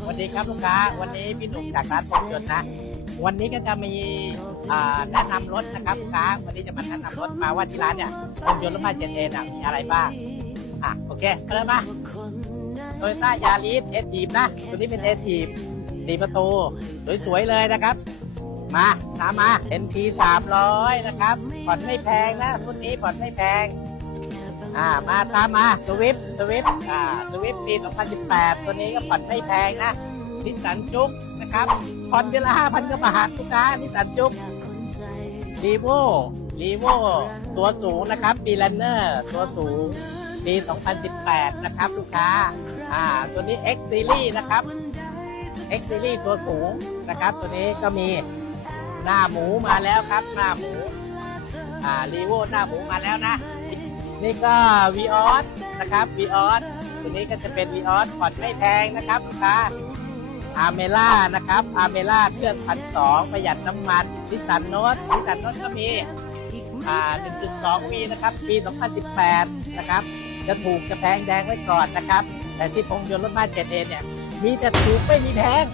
สวัสดีครับลูกค้า วันนี้พี่หนุ่มจากร้านผมยนต์นะ วันนี้ก็จะมีแนะนำรถนะครับลูกค้า วันนี้จะมาแนะนำรถมาว่าที่ร้านเนี่ยผมยนต์รถมาเจ็ดเอ็นมีอะไรบ้าง อะโอเคเริ่มมาโตโยต้ายาริสเอทีมนะตัวนี้เป็นเอทีมสี่ประตูสวยๆเลยนะครับ มาตามมา NP 300 นะครับผ่อนไม่แพงนะรุ่นนี้ผ่อนไม่แพง อ่ามาตามมาสวิฟสวิฟอ่าสวิฟปี 2018 ตัวนี้ก็ผ่อนไม่แพงนะนิสสันจุกนะครับผ่อนเดือนละ5,000กว่าบาททุกค้านิสสันจุกรีโวรีโวตัวสูงนะครับปีแลนเนอร์ตัวสูงปี 2018 นะครับลูกค้าอ่าตัวนี้ X Series นะครับ X Series ตัวสูงนะครับ ตัวนี้ก็มีหน้าหมูมาแล้วครับ หน้าหมูอ่ารีโวหน้าหมูมาแล้วนะ นี่ก็วีออสนะครับวีออสตัวนี้ก็จะเป็นวีออสผ่อนไม่แพงนะครับลูกค้าอาเมล่านะครับอาเมล่าเครื่องพันสองประหยัดน้ำมันนิสันโนตนิสันโนตก็มีอ่า1.2ปีนะครับปี 2018 นะครับ จะถูกจะแพงแดงไว้ก่อนนะครับ แต่ที่พงยนต์รถบ้านเจ็ดเอเนี่ย มีแต่ถูกไม่มีแพง